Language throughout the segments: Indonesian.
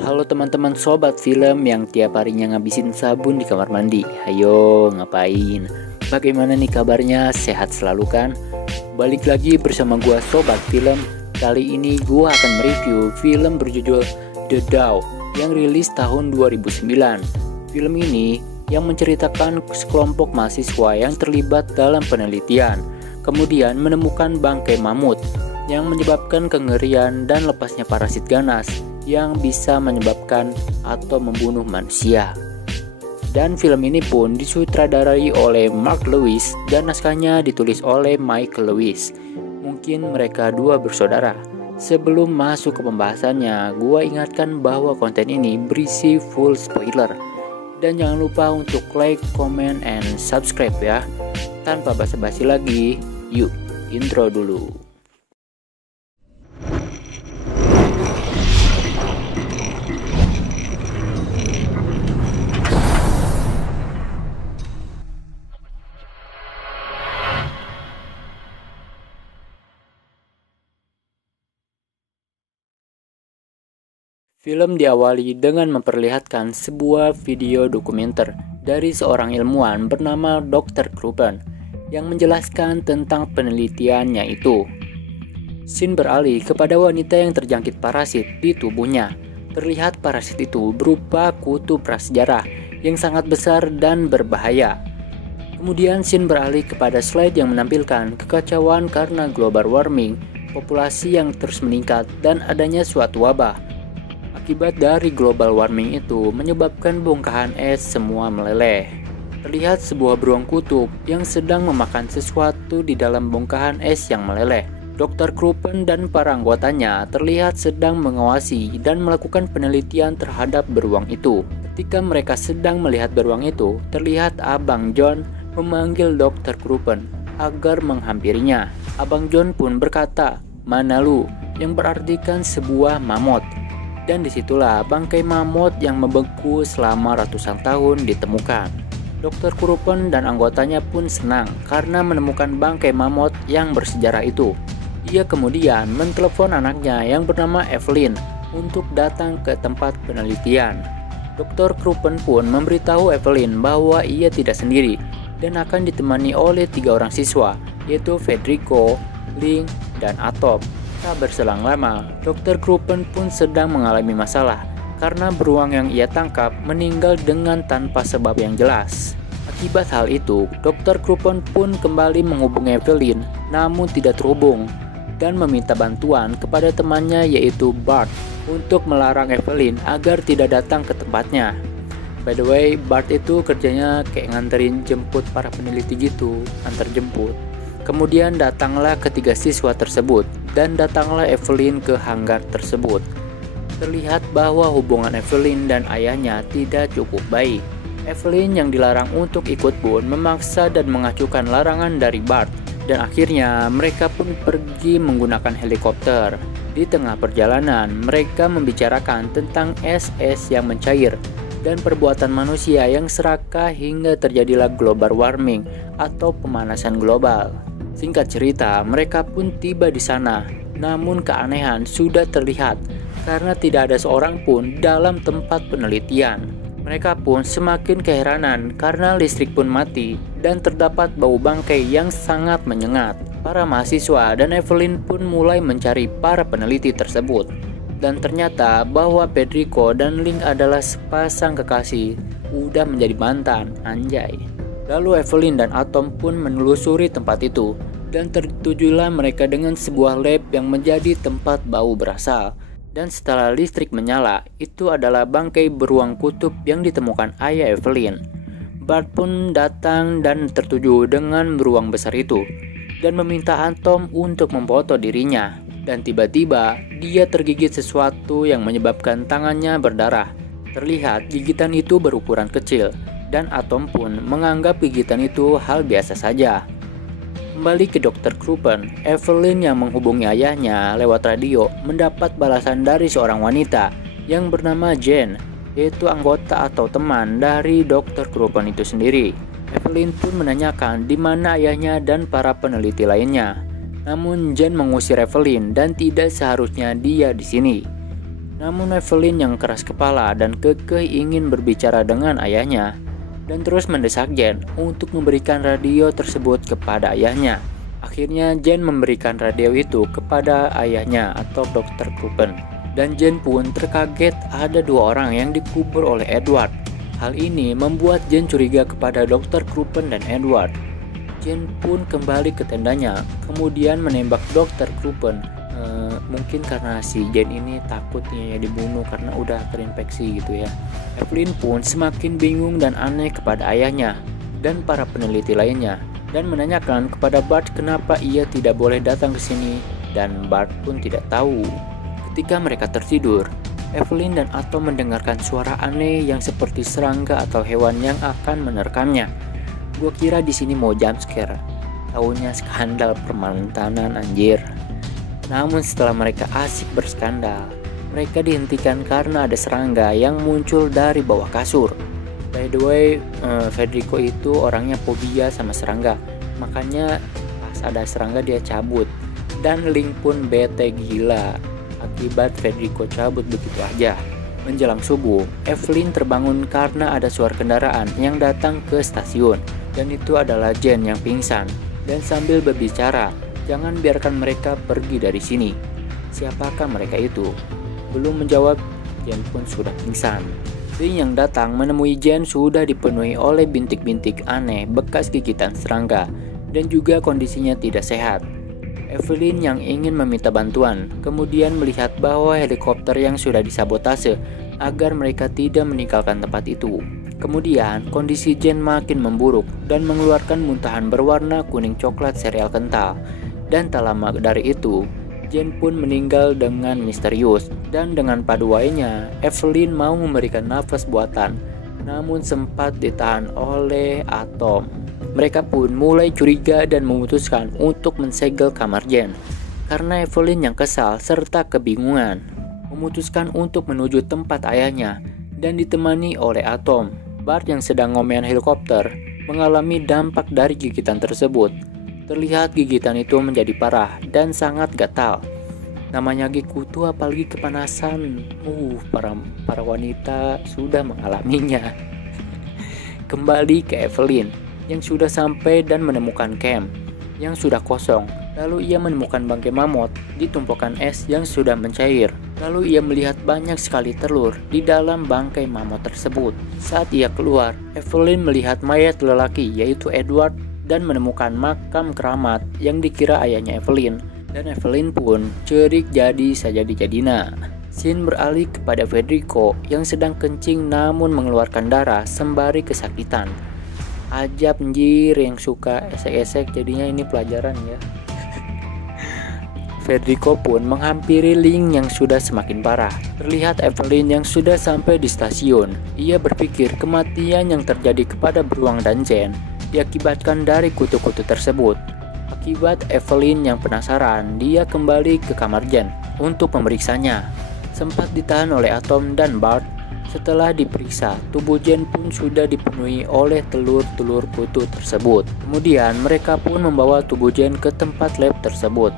Halo teman-teman sobat film yang tiap harinya ngabisin sabun di kamar mandi. Ayo ngapain? Bagaimana nih kabarnya? Sehat selalu kan? Balik lagi bersama gua sobat film. Kali ini gua akan mereview film berjudul The Dow yang rilis tahun 2009. Film ini yang menceritakan sekelompok mahasiswa yang terlibat dalam penelitian, kemudian menemukan bangkai mamut yang menyebabkan kengerian dan lepasnya parasit ganas yang bisa menyebabkan atau membunuh manusia. Dan film ini pun disutradarai oleh Mark Lewis dan naskahnya ditulis oleh Michael Lewis. Mungkin mereka dua bersaudara. Sebelum masuk ke pembahasannya, gua ingatkan bahwa konten ini berisi full spoiler. Dan jangan lupa untuk like, comment, and subscribe ya. Tanpa basa-basi lagi, yuk intro dulu. Film diawali dengan memperlihatkan sebuah video dokumenter dari seorang ilmuwan bernama Dr. Kruppen yang menjelaskan tentang penelitiannya itu. Scene beralih kepada wanita yang terjangkit parasit di tubuhnya. Terlihat parasit itu berupa kutu prasejarah yang sangat besar dan berbahaya. Kemudian scene beralih kepada slide yang menampilkan kekacauan karena global warming, populasi yang terus meningkat, dan adanya suatu wabah. Akibat dari global warming itu menyebabkan bongkahan es semua meleleh. Terlihat sebuah beruang kutub yang sedang memakan sesuatu di dalam bongkahan es yang meleleh. Dr. Kruppen dan para anggotanya terlihat sedang mengawasi dan melakukan penelitian terhadap beruang itu. Ketika mereka sedang melihat beruang itu, terlihat Abang John memanggil Dr. Kruppen agar menghampirinya. Abang John pun berkata, "Mana lu?" yang berartikan sebuah mamut. Dan disitulah bangkai mamut yang membeku selama ratusan tahun ditemukan. Dr. Kruppen dan anggotanya pun senang karena menemukan bangkai mamut yang bersejarah itu. Ia kemudian mentelepon anaknya yang bernama Evelyn untuk datang ke tempat penelitian. Dr. Kruppen pun memberitahu Evelyn bahwa ia tidak sendiri dan akan ditemani oleh 3 orang siswa, yaitu Federico, Link, dan Atom. Tak berselang lama, Dr. Kruppen pun sedang mengalami masalah karena beruang yang ia tangkap meninggal dengan tanpa sebab yang jelas. Akibat hal itu, Dr. Kruppen pun kembali menghubungi Evelyn namun tidak terhubung dan meminta bantuan kepada temannya yaitu Bart untuk melarang Evelyn agar tidak datang ke tempatnya. By the way, Bart itu kerjanya kayak nganterin jemput para peneliti gitu, antar jemput. Kemudian datanglah ketiga siswa tersebut dan datanglah Evelyn ke hanggar tersebut. Terlihat bahwa hubungan Evelyn dan ayahnya tidak cukup baik. Evelyn yang dilarang untuk ikut pun memaksa dan mengacukan larangan dari Bart. Dan akhirnya mereka pun pergi menggunakan helikopter. Di tengah perjalanan mereka membicarakan tentang es-es yang mencair dan perbuatan manusia yang serakah hingga terjadilah global warming atau pemanasan global. Singkat cerita, mereka pun tiba di sana. Namun keanehan sudah terlihat karena tidak ada seorang pun dalam tempat penelitian. Mereka pun semakin keheranan karena listrik pun mati dan terdapat bau bangkai yang sangat menyengat. Para mahasiswa dan Evelyn pun mulai mencari para peneliti tersebut. Dan ternyata bahwa Federico dan Link adalah sepasang kekasih, udah menjadi mantan, anjay. Lalu Evelyn dan Atom pun menelusuri tempat itu dan tertujulah mereka dengan sebuah lab yang menjadi tempat bau berasal. Dan setelah listrik menyala, itu adalah bangkai beruang kutub yang ditemukan ayah Evelyn. Bart pun datang dan tertuju dengan beruang besar itu dan meminta Atom untuk memfoto dirinya. Dan tiba-tiba dia tergigit sesuatu yang menyebabkan tangannya berdarah. Terlihat gigitan itu berukuran kecil dan Atom pun menganggap gigitan itu hal biasa saja. Kembali ke Dr. Kruppen, Evelyn yang menghubungi ayahnya lewat radio mendapat balasan dari seorang wanita yang bernama Jane, yaitu anggota atau teman dari Dr. Kruppen itu sendiri. Evelyn pun menanyakan di mana ayahnya dan para peneliti lainnya. Namun Jane mengusir Evelyn dan tidak seharusnya dia di sini. Namun Evelyn yang keras kepala dan kekeh ingin berbicara dengan ayahnya dan terus mendesak Jane untuk memberikan radio tersebut kepada ayahnya. Akhirnya Jane memberikan radio itu kepada ayahnya atau Dr. Crupen. Dan Jane pun terkaget ada 2 orang yang dikubur oleh Edward. Hal ini membuat Jane curiga kepada Dr. Crupen dan Edward. Jane pun kembali ke tendanya, kemudian menembak Dr. Crupen. Mungkin karena si Jane ini takutnya dibunuh karena udah terinfeksi gitu ya. Evelyn pun semakin bingung dan aneh kepada ayahnya dan para peneliti lainnya, dan menanyakan kepada Bart kenapa ia tidak boleh datang ke sini, dan Bart pun tidak tahu. Ketika mereka tertidur, Evelyn dan Atom mendengarkan suara aneh yang seperti serangga atau hewan yang akan menerkamnya. Gua kira di sini mau jump scare, taunya skandal permantanan anjir. Namun setelah mereka asik berskandal, mereka dihentikan karena ada serangga yang muncul dari bawah kasur. By the way, Federico itu orangnya fobia sama serangga, makanya pas ada serangga dia cabut. Dan Link pun bete gila akibat Federico cabut begitu aja. Menjelang subuh, Evelyn terbangun karena ada suara kendaraan yang datang ke stasiun, dan itu adalah Jane yang pingsan. Dan sambil berbicara, jangan biarkan mereka pergi dari sini. Siapakah mereka itu? Belum menjawab, Jane pun sudah pingsan. Link yang datang menemui Jane sudah dipenuhi oleh bintik-bintik aneh bekas gigitan serangga, dan juga kondisinya tidak sehat. Evelyn yang ingin meminta bantuan, kemudian melihat bahwa helikopter yang sudah disabotase agar mereka tidak meninggalkan tempat itu. Kemudian kondisi Jane makin memburuk dan mengeluarkan muntahan berwarna kuning coklat sereal kental. Dan tak lama dari itu, Jane pun meninggal dengan misterius. Dan dengan paduainya, Evelyn mau memberikan nafas buatan, namun sempat ditahan oleh Atom. Mereka pun mulai curiga dan memutuskan untuk mensegel kamar Jane. Karena Evelyn yang kesal serta kebingungan, memutuskan untuk menuju tempat ayahnya dan ditemani oleh Atom. Bart yang sedang ngomean helikopter mengalami dampak dari gigitan tersebut. Terlihat gigitan itu menjadi parah dan sangat gatal. Namanya gig kutu apalagi kepanasan. Para wanita sudah mengalaminya. Kembali ke Evelyn yang sudah sampai dan menemukan camp yang sudah kosong. Lalu ia menemukan bangkai mamut di tumpukan es yang sudah mencair. Lalu ia melihat banyak sekali telur di dalam bangkai mamut tersebut. Saat ia keluar, Evelyn melihat mayat lelaki yaitu Edward dan menemukan makam keramat yang dikira ayahnya Evelyn. Dan Evelyn pun cerik jadi sajadi-jadina. Scene beralih kepada Federico yang sedang kencing namun mengeluarkan darah sembari kesakitan. Ajab anjir, yang suka esek-esek jadinya ini pelajaran ya. Federico pun menghampiri Link yang sudah semakin parah. Terlihat Evelyn yang sudah sampai di stasiun. Ia berpikir kematian yang terjadi kepada beruang dan Jane diakibatkan dari kutu-kutu tersebut. Akibat Evelyn yang penasaran, dia kembali ke kamar Jane untuk memeriksanya. Sempat ditahan oleh Atom dan Bart. Setelah diperiksa, tubuh Jane pun sudah dipenuhi oleh telur-telur kutu tersebut. Kemudian mereka pun membawa tubuh Jane ke tempat lab tersebut.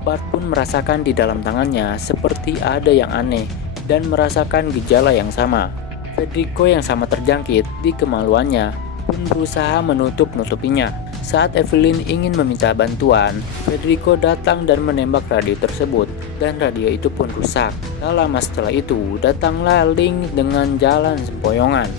Bart pun merasakan di dalam tangannya seperti ada yang aneh dan merasakan gejala yang sama. Federico yang sama terjangkit di kemaluannya pun berusaha menutup-nutupinya. Saat Evelyn ingin meminta bantuan, Federico datang dan menembak radio tersebut, dan radio itu pun rusak. Tak lama setelah itu, datanglah Link dengan jalan sempoyongan.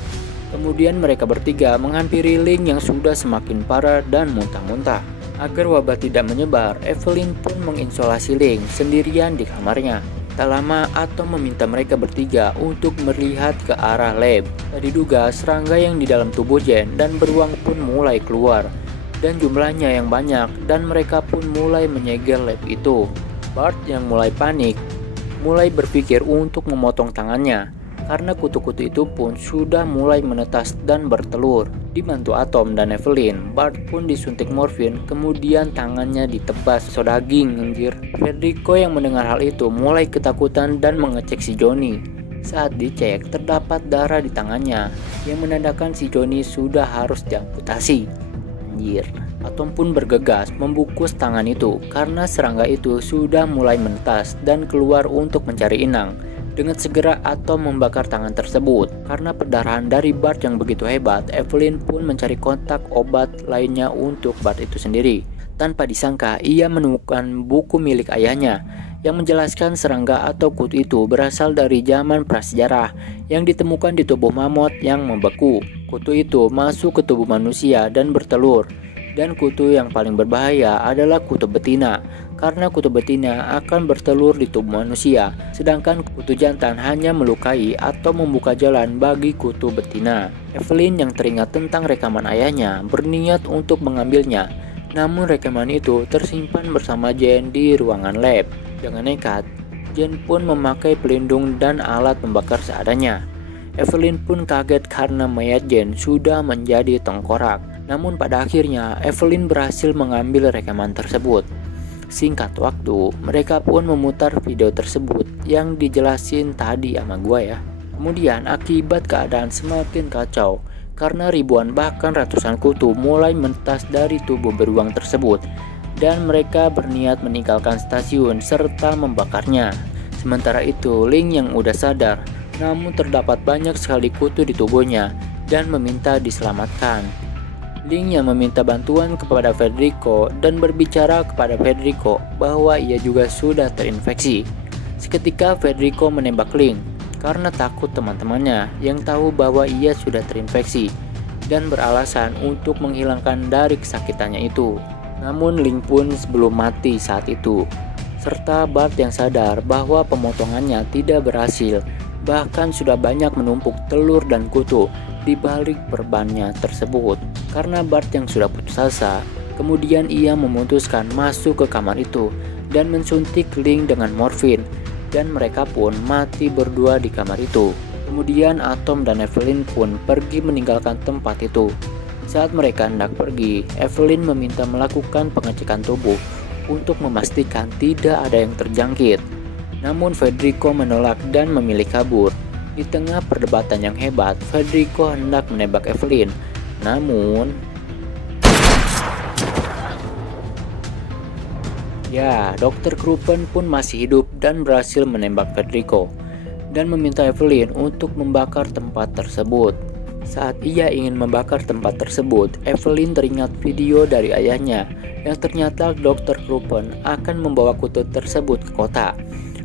Kemudian mereka bertiga menghampiri Link yang sudah semakin parah dan muntah-muntah. Agar wabah tidak menyebar, Evelyn pun mengisolasi Link sendirian di kamarnya. Tak lama, Atom meminta mereka bertiga untuk melihat ke arah lab. Tak diduga, serangga yang di dalam tubuh Jane dan beruang pun mulai keluar. Dan jumlahnya yang banyak, dan mereka pun mulai menyegel lab itu. Bart yang mulai panik, mulai berpikir untuk memotong tangannya, karena kutu-kutu itu pun sudah mulai menetas dan bertelur. Dibantu Atom dan Evelyn, Bart pun disuntik morfin, kemudian tangannya ditebas daging anjir. Federico yang mendengar hal itu mulai ketakutan dan mengecek si Johnny. Saat dicek, terdapat darah di tangannya, yang menandakan si Johnny sudah harus diamputasi. Atom pun bergegas membungkus tangan itu karena serangga itu sudah mulai menetas dan keluar untuk mencari inang. dengan segera Atom membakar tangan tersebut. Karena pendarahan dari Bart yang begitu hebat, Evelyn pun mencari kontak obat lainnya untuk Bart itu sendiri. Tanpa disangka, ia menemukan buku milik ayahnya yang menjelaskan serangga atau kutu itu berasal dari zaman prasejarah yang ditemukan di tubuh mamut yang membeku. Kutu itu masuk ke tubuh manusia dan bertelur. Dan kutu yang paling berbahaya adalah kutu betina, karena kutu betina akan bertelur di tubuh manusia, sedangkan kutu jantan hanya melukai atau membuka jalan bagi kutu betina. Evelyn yang teringat tentang rekaman ayahnya berniat untuk mengambilnya, namun rekaman itu tersimpan bersama Jane di ruangan lab. Jangan nekat, Jane pun memakai pelindung dan alat pembakar seadanya. Evelyn pun kaget karena mayat Jane sudah menjadi tengkorak. Namun pada akhirnya Evelyn berhasil mengambil rekaman tersebut. Singkat waktu, mereka pun memutar video tersebut yang dijelasin tadi sama gua ya. Kemudian akibat keadaan semakin kacau karena ribuan bahkan ratusan kutu mulai mentas dari tubuh beruang tersebut dan mereka berniat meninggalkan stasiun serta membakarnya. Sementara itu, Link yang udah sadar namun terdapat banyak sekali kutu di tubuhnya dan meminta diselamatkan. Link yang meminta bantuan kepada Federico dan berbicara kepada Federico bahwa ia juga sudah terinfeksi. Seketika Federico menembak Link karena takut teman-temannya yang tahu bahwa ia sudah terinfeksi dan beralasan untuk menghilangkan dari kesakitannya itu. Namun Link pun belum mati saat itu, serta Bart yang sadar bahwa pemotongannya tidak berhasil, bahkan sudah banyak menumpuk telur dan kutu di balik perbannya tersebut. Karena Bart yang sudah putus asa, kemudian ia memutuskan masuk ke kamar itu dan mensuntik Link dengan morfin, dan mereka pun mati berdua di kamar itu. Kemudian Atom dan Evelyn pun pergi meninggalkan tempat itu. Saat mereka hendak pergi, Evelyn meminta melakukan pengecekan tubuh untuk memastikan tidak ada yang terjangkit. Namun Federico menolak dan memilih kabur. Di tengah perdebatan yang hebat, Federico hendak menembak Evelyn. Namun, Dr. Kruppen pun masih hidup dan berhasil menembak Federico dan meminta Evelyn untuk membakar tempat tersebut. Saat ia ingin membakar tempat tersebut, Evelyn teringat video dari ayahnya yang ternyata Dr. Kruppen akan membawa kutu tersebut ke kota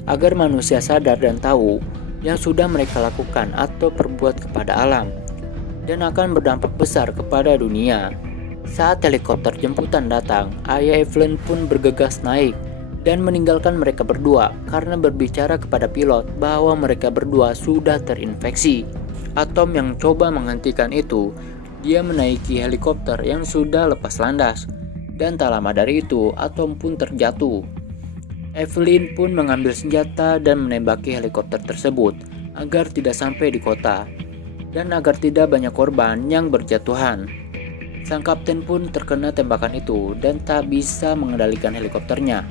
agar manusia sadar dan tahu yang sudah mereka lakukan atau perbuat kepada alam dan akan berdampak besar kepada dunia. Saat helikopter jemputan datang, ayah Evelyn pun bergegas naik dan meninggalkan mereka berdua karena berbicara kepada pilot bahwa mereka berdua sudah terinfeksi. Atom yang coba menghentikan itu, dia menaiki helikopter yang sudah lepas landas dan tak lama dari itu Atom pun terjatuh. Evelyn pun mengambil senjata dan menembaki helikopter tersebut agar tidak sampai di kota dan agar tidak banyak korban yang berjatuhan. Sang kapten pun terkena tembakan itu dan tak bisa mengendalikan helikopternya.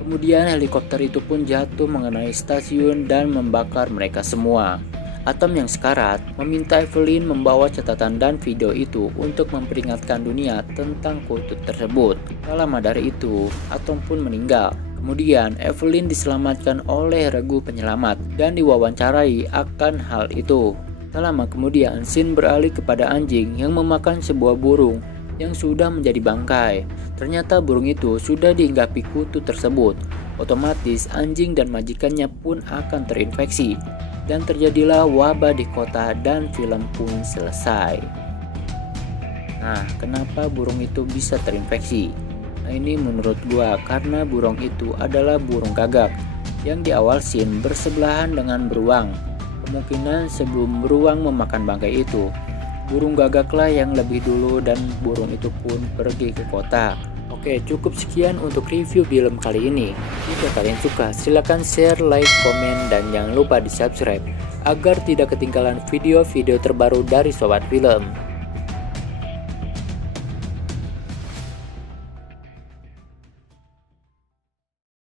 Kemudian helikopter itu pun jatuh mengenai stasiun dan membakar mereka semua. Atom yang sekarat meminta Evelyn membawa catatan dan video itu untuk memperingatkan dunia tentang kutu tersebut. Tak lama dari itu, Atom pun meninggal. Kemudian Evelyn diselamatkan oleh regu penyelamat dan diwawancarai akan hal itu. Tak lama kemudian scene beralih kepada anjing yang memakan sebuah burung yang sudah menjadi bangkai. Ternyata burung itu sudah dihinggapi kutu tersebut. Otomatis anjing dan majikannya pun akan terinfeksi dan terjadilah wabah di kota dan film pun selesai. Nah, kenapa burung itu bisa terinfeksi? Nah, ini menurut gua karena burung itu adalah burung gagak yang di awal scene bersebelahan dengan beruang. Kemungkinan sebelum beruang memakan bangkai itu, burung gagaklah yang lebih dulu dan burung itu pun pergi ke kota. Oke, cukup sekian untuk review film kali ini. Jika kalian suka, silakan share, like, komen, dan jangan lupa di subscribe agar tidak ketinggalan video-video terbaru dari Sobat Film.